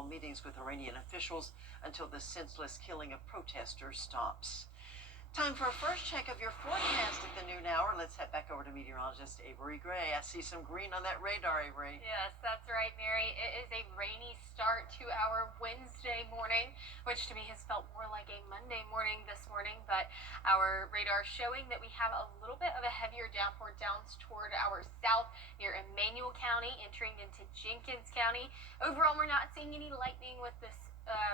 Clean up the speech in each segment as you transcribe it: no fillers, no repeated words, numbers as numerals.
call meetings with Iranian officials until the senseless killing of protesters stops. Time for a first check of your forecast at the noon hour. Let's head back over to meteorologist Avery Gray. I see some green on that radar, Avery. Yes, that's right, Mary. It is a rainy start to our Wednesday morning, which to me has felt more like a Monday morning this morning, but our radar showing that we have a little bit of a heavier downpour downs toward our south near Emmanuel County, entering into Jenkins County. Overall, we're not seeing any lightning with this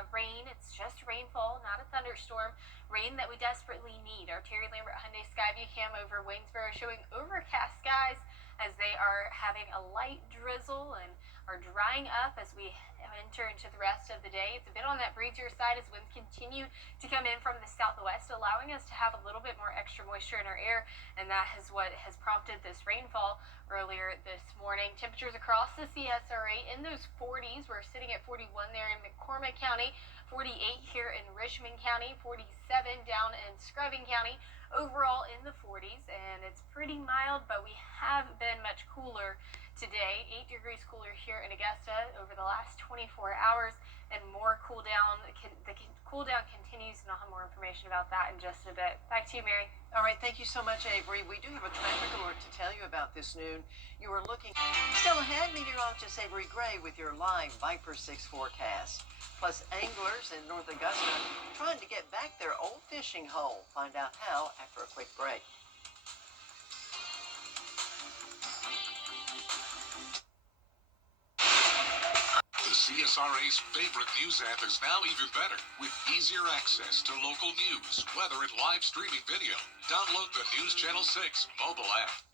rain. It's just rainfall, not a thunderstorm. Rain that we desperately need. Our Terry Lambert Hyundai Skyview cam over Waynesboro showing overcast skies as they are having a light drizzle and are drying up as we enter into the rest of the day. It's a bit on that breezier side as winds continue to come in from the southwest, allowing us to have a little bit more extra moisture in our air, and that is what has prompted this rainfall earlier this morning. Temperatures across the CSRA in those 40s. We're sitting at 41 there in McCormick County, 48 here in Richmond County, 47 down in Scrubbing County. Overall in the 40s, and it's pretty mild, but we have been much cooler today. 8 degrees cooler here in Augusta over the last 24 hours, and more cool down. The cool down continues, and I'll have more information about that in just a bit. Back to you, Mary. All right, thank you so much, Avery. We do have a traffic alert to tell you about this noon. You are looking still ahead, meteorologist Avery Gray with your live Viper 6 forecast. Plus, anglers in North Augusta trying to get back their old fishing hole. Find out how after a quick break. The CSRA's favorite news app is now even better with easier access to local news, weather, and live streaming video. Download the News Channel 6 mobile app.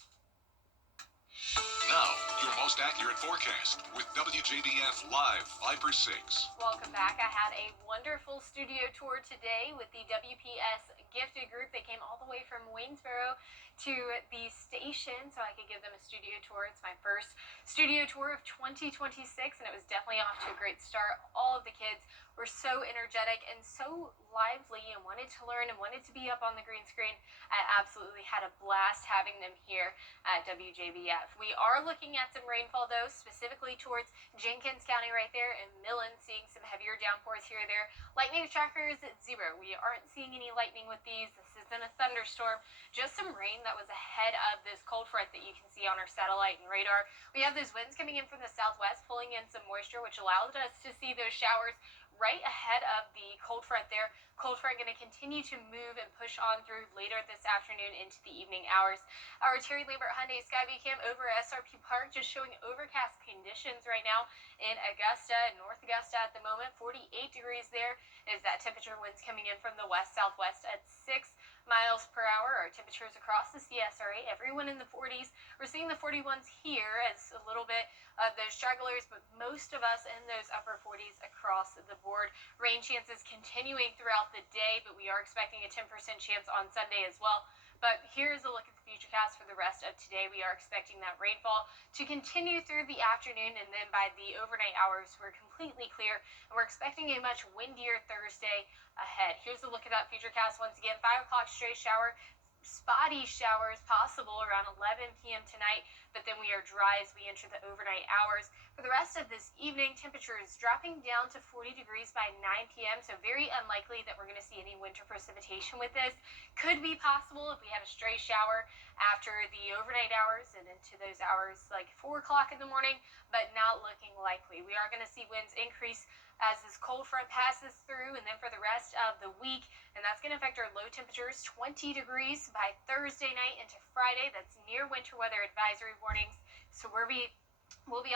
Now, your most accurate forecast with WJBF Live Viper 6. Welcome back. I had a wonderful studio tour today with the WPS Gifted Group. They came all the way from Waynesboro to the station so I could give them a studio tour. It's my first studio tour of 2026, and it was definitely off to a great start. All of the kids were so energetic and so lively and wanted to learn and wanted to be up on the green screen. I absolutely had a blast having them here at WJBF. We are looking at some rainfall, though, specifically towards Jenkins County right there and Millen, seeing some heavier downpours here or there. Lightning tracker is at 0. We aren't seeing any lightning with these. This isn't a thunderstorm, just some rain that was ahead of this cold front that you can see on our satellite and radar. We have those winds coming in from the southwest, pulling in some moisture, which allowed us to see those showers right ahead of the cold front there. Cold front going to continue to move and push on through later this afternoon into the evening hours. Our Terry Lambert Hyundai Skyview cam over SRP Park just showing overcast conditions right now in Augusta and North Augusta at the moment. 48 degrees there is that temperature. Winds coming in from the west-southwest at 6 miles per hour. Our temperatures across the CSRA, everyone in the 40s. We're seeing the 41s here as a little bit of those stragglers, but most of us in those upper 40s across the board. Rain chances continuing throughout the day, but we are expecting a 10% chance on Sunday as well. But here's a look at the futurecast for the rest of today. We are expecting that rainfall to continue through the afternoon, and then by the overnight hours, we're completely clear, and we're expecting a much windier Thursday ahead. Here's a look at that futurecast once again. 5 o'clock stray shower. Spotty showers possible around 11 p.m. tonight, but then we are dry as we enter the overnight hours. For the rest of this evening, temperatures dropping down to 40 degrees by 9 p.m., so very unlikely that we're going to see any winter precipitation with this. Could be possible if we have a stray shower after the overnight hours and into those hours like 4 o'clock in the morning, but not looking likely. We are going to see winds increase as this cold front passes through, and then for the rest of the week, and that's going to affect our low temperatures, 20 degrees by Thursday night into Friday. That's near winter weather advisory warnings, so we'll be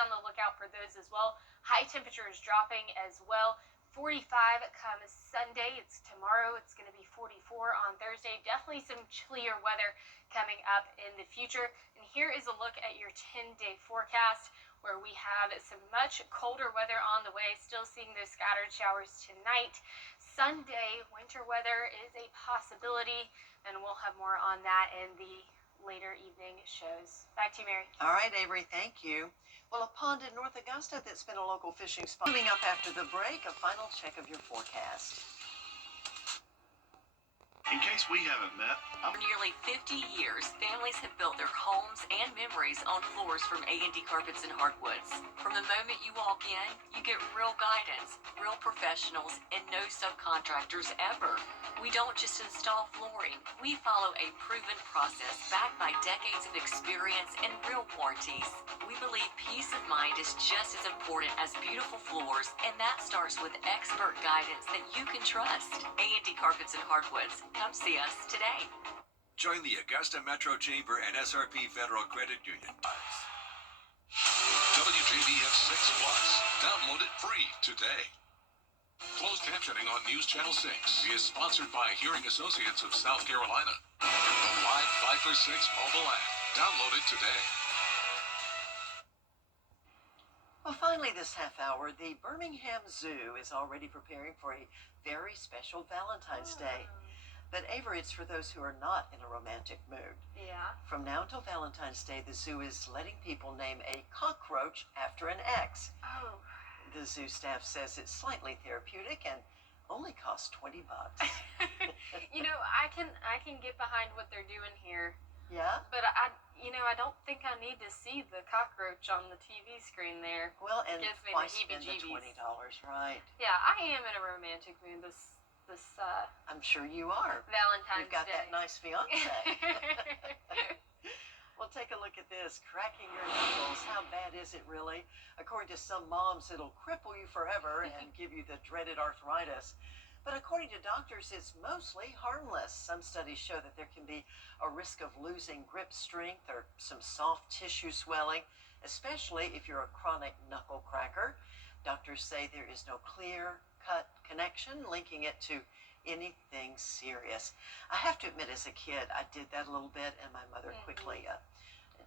on the lookout for those as well. High temperatures dropping as well. 45 comes Sunday. It's tomorrow. It's going to be 44 on Thursday. Definitely some chillier weather coming up in the future. And here is a look at your 10-day forecast, where we have some much colder weather on the way. Still seeing those scattered showers tonight. Sunday, winter weather is a possibility, and we'll have more on that in the later evening shows. Back to you, Mary. All right, Avery, thank you. Well, a pond in North Augusta that's been a local fishing spot. Coming up after the break, a final check of your forecast. In case we haven't met, For nearly 50 years, families have built their homes and memories on floors from A&D Carpets and Hardwoods. From the moment you walk in, you get real guidance, real professionals, and no subcontractors ever. We don't just install flooring. We follow a proven process backed by decades of experience and real warranties. We believe peace of mind is just as important as beautiful floors, and that starts with expert guidance that you can trust. A&D Carpets and Hardwoods. Come see us today. Join the Augusta Metro Chamber and SRP Federal Credit Union. WJBF 6 Plus. Download it free today. Closed captioning on News Channel 6 is sponsored by Hearing Associates of South Carolina. The live Viper 6 mobile app. Download it today. Well, finally, this half hour, the Birmingham Zoo is already preparing for a very special Valentine's Day. But Avery, it's for those who are not in a romantic mood. Yeah. From now until Valentine's Day, the zoo is letting people name a cockroach after an ex. Oh. The zoo staff says it's slightly therapeutic and only costs $20. You know, I can get behind what they're doing here. Yeah? But I don't think I need to see the cockroach on the TV screen there. Well, and Gives me why the spend the heebie-jeebies. $20, right? Yeah, I am in a romantic mood this I'm sure you are. Valentine's You've got Day. that nice fiance. Well, take a look at this. Cracking your knuckles. How bad is it, really? According to some moms, it'll cripple you forever and give you the dreaded arthritis. But according to doctors, it's mostly harmless. Some studies show that there can be a risk of losing grip strength or some soft tissue swelling, especially if you're a chronic knuckle cracker. Doctors say there is no clear-cut connection linking it to anything serious. I have to admit, as a kid, I did that a little bit, and my mother quickly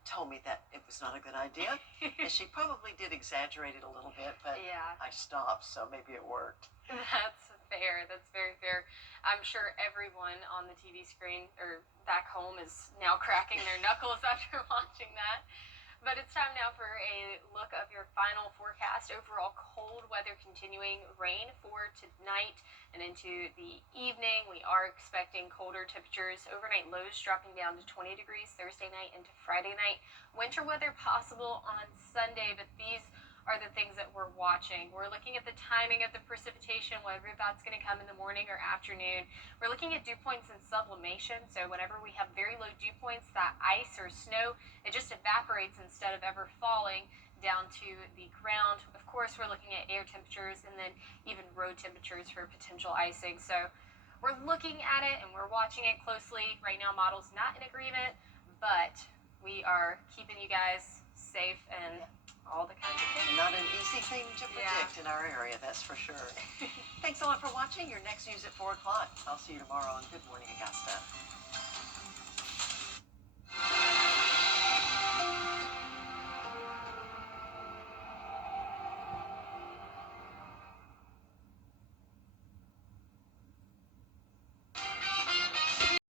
told me that it was not a good idea. And she probably did exaggerate it a little bit, but Yeah. I stopped, so maybe it worked. That's fair. That's very fair. I'm sure everyone on the TV screen or back home is now cracking their knuckles after watching that. But it's time now for a look of your final forecast. Overall cold weather continuing, rain for tonight and into the evening. We are expecting colder temperatures. Overnight lows dropping down to 20 degrees Thursday night into Friday night. Winter weather possible on Sunday, but these are the things that we're watching. We're looking at the timing of the precipitation, whether that's going to come in the morning or afternoon. We're looking at dew points and sublimation. So whenever we have very low dew points, that ice or snow, it just evaporates instead of ever falling down to the ground. Of course, we're looking at air temperatures and then even road temperatures for potential icing. So we're looking at it and we're watching it closely. Right now, model's not in agreement, but we are keeping you guys safe and all the kinds of things. Not an easy thing to predict in our area, that's for sure. Thanks a lot for watching. Your next news at 4 o'clock. I'll see you tomorrow on Good Morning Augusta.